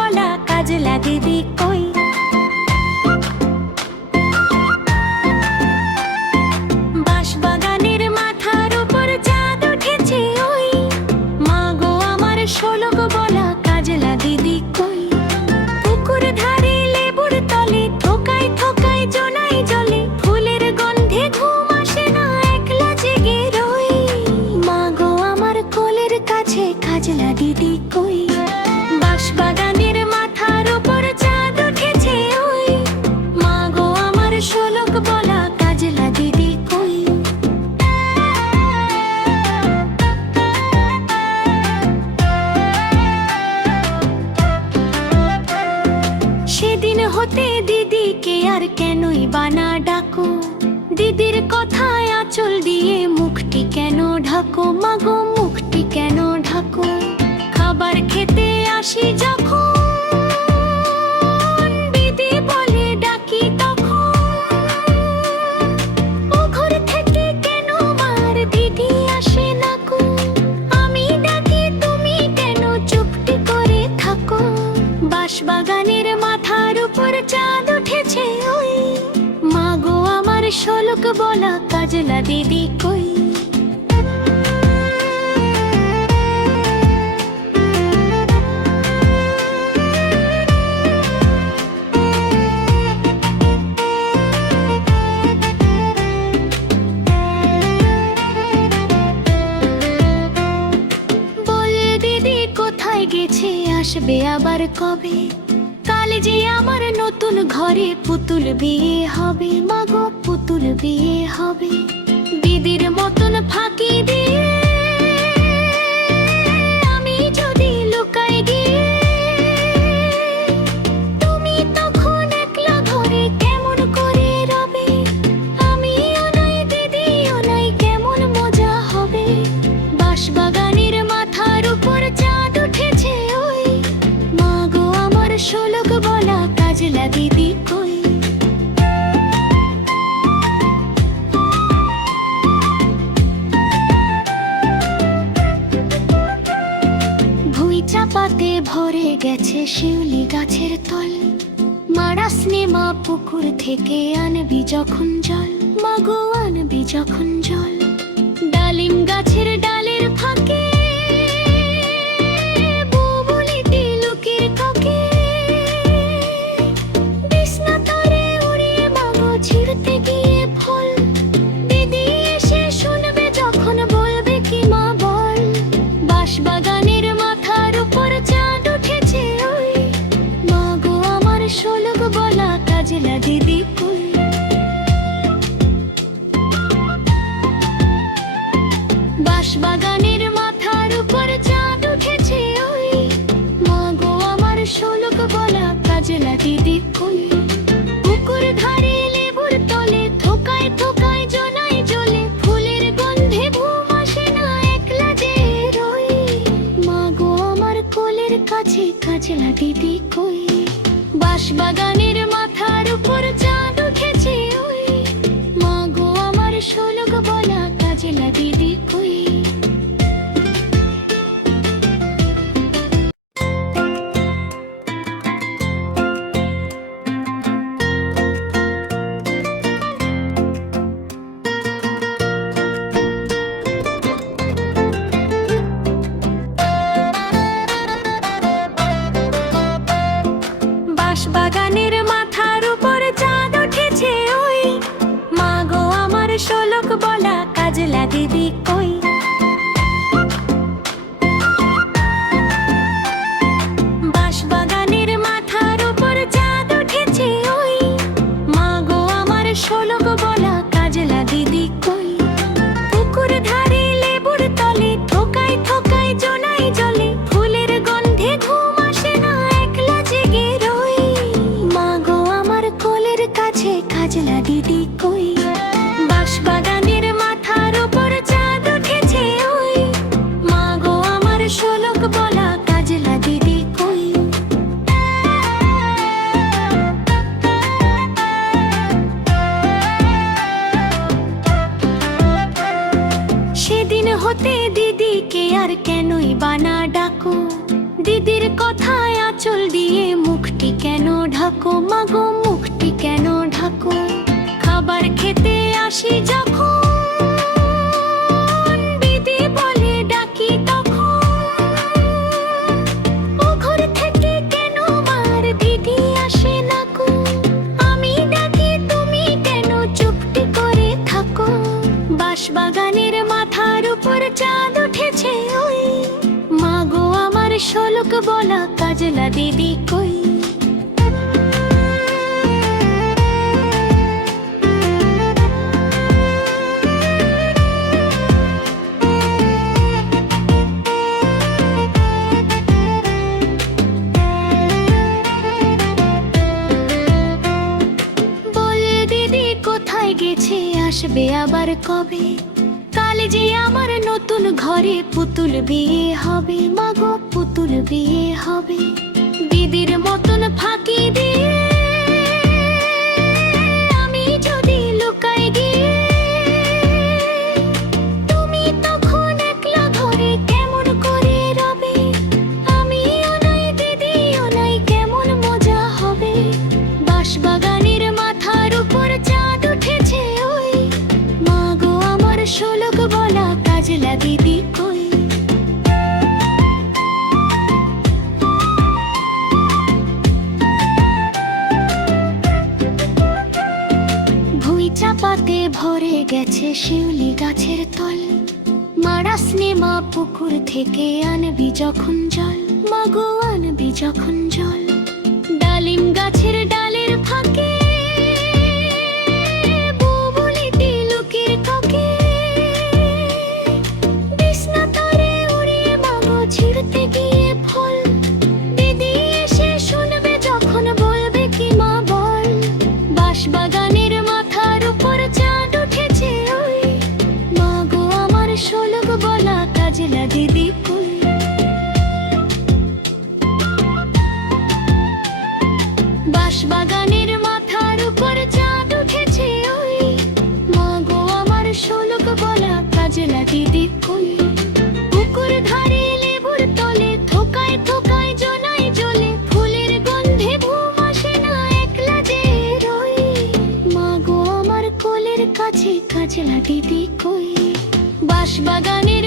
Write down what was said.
বলা কাজলা দিদি কই। বাঁশবাগানের মাথার উপর চাঁদ উঠেছে ওই, মা গো আমার শোলক বলা কাজলা দিদি কই। পুকুর ধারে লেবুর তলে থোকায় থোকায় জোনাই জলে, ফুলের গন্ধে ঘুম আসে না একলা জেগে রই। মা গো আমার কোলের কাছে কাজলা দিদি কই। বাঁশবাগানের মাথার উপর চাঁদ উঠেছে ওই, মা গো আমার শোলক বলা কাজলা দিদি কই। সেদিন হতে দিদিকে আর কেনই বানা ডাকো, দিদির কথায় আঁচল দিয়ে মুখটি কেন ঢাকো, মা গো মুখটি কেন ঢাকো। খাবার খেতে আসি যখন দিদি বলে ডাকি তখন, ও ঘর থেকে কেন মার দিদি আসে না গো। আমি ডাকি তুমি কেন চুপটি করে থাকো। বাঁশবাগানের মাথার উপর চাঁদ উঠেছে ওই, মা গো আমার শোলক বলা কাজলা দিদি কই। গেছে আসবে আবার কবে, কাল যে আমার নতুন ঘরে পুতুল বিয়ে হবে, মা গো পুতুল বিয়ে হবে। দিদির মতন ফাঁকি দিয়ে আমি যদি লুকাই গিয়ে, তুমি তখন একলা ঘরে কেমন করে রবে। আমিও নাই দিদিও নাই কেমন মজা হবে। বাঁশবাগানের মাথার উপর চাঁদ উঠেছে ওই, মা গো আমার শোলক বলা কাজলা দিদি কই। ভুই চাপাতে ভরে গেছে শিউলি গাছের তল, মারা স্নেমা পুকুর থেকে আনবি যখন জল, মা গো আনবি যখন জল। ডালিম গাছের ডালের ফাঁকে বুবুলিটি লুকিয়ে থাকে, বিছনা তারে উড়িয়ে মা গো ছিঁড়তে গিয়ে ফল। দিদি এসে শুনবে যখন বলবে কি মা বল। বাঁশবাগানের মাথার উপর চাঁদ উঠেছে ওই, মা গো আমার শোলক বলা কাজলা দিদি কই। বাঁশবাগানের মাথার উপর চাঁদ উঠেছে ওই, মা গো আমার শোলক বলা কাজলা দিদি কই। পুকুর ধারে লেবুর তলে থোকায় থোকায় জোনাই জলে, ফুলের গন্ধে ঘুম আসে না একলা যে রই। মা গো আমার কোলের কাছে কাজলা দিদি কই। বাঁশবাগানের মাথার উপর চাঁদ উঠেছে ওই, মা গো আমার শোলক বলা কাজলা দিদি কই। বাঁশবাগানের মাথার উপর চাঁদ উঠেছে ওই, মা গো আমার শোলক বলা কাজলা দিদি কই। বাঁশবাগানের মাথার উপর চাঁদ উঠেছে ওই, মা গো আমার শোলক বলা কাজলা দিদি কই। পুকুর ধারে লেবুর তলে থোকায় থোকায় জোনাই জলে, ফুলের গন্ধে ঘুম আসে না একলা জেগে রই। মা গো আমার কোলের কাছে কাজলা দিদি কই। বাঁশবাগানের মাথার উপর থাকো মাগো মুখটি কেন ঢাকো খাবার খেতে আসি যখন দিদি বলে ডাকি তখন ও ঘর থেকে কেন মার দিদি আসে না কো আমি ডাকি তুমি কেন চুপটি করে থাকো বাঁশবাগানের মাথার উপর চাঁদ উঠেছে ওই মাগো আমার শোলক বলা কাজলা দিদি কই গেছে আসবে আবার কবে কাল যে আমার নতুন ঘরে পুতুল বিয়ে হবে মাগো পুতুল বিয়ে হবে দিদির মতন ফাঁকি দিয়ে আমি যদি লুকাই গিয়ে তুমি তখন একলা ঘরে কেমন করে রবে আমিও নাই দিদিও নাই কেমন মজা হবে বাঁশবাগানের মাথার উপর চাঁদ উঠেছে ওই মাগো আমার শোলক বলা কাজলা দিদি কই ভুঁই চাপাতে ভরে গেছে শিউলি গাছের তল মারাসনে মা পুকুর থেকে আনবি যখন জল মাগো আনবি যখন জল ডালিম গাছের ডালের ফাঁকে বুবুলিটি লুকিয়ে থাকে বিছনা তারে উড়িয়ে মাগো ছিঁড়তে গিয়ে ফল দিদি এসে শুনবে যখন বলবে কি মা বল বাঁশবাগানের মাথার উপর চাঁদ উঠেছে ওই মাগো আমার শোলক বলা কাজলা দিদি কই বাঁশবাগানের মাথার উপর চাঁদ উঠেছে ওই মাগো আমার শোলক বলা কাজলা দিদি কই পুকুর ধারে লেবুর তলে থোকায় থোকায় জনাই জ্বলে ফুলের গন্ধে ঘুম আসে না একলা যে রই মাগো আমার কোলের কাছে কাজলা দিদি কই বাঁশবাগানের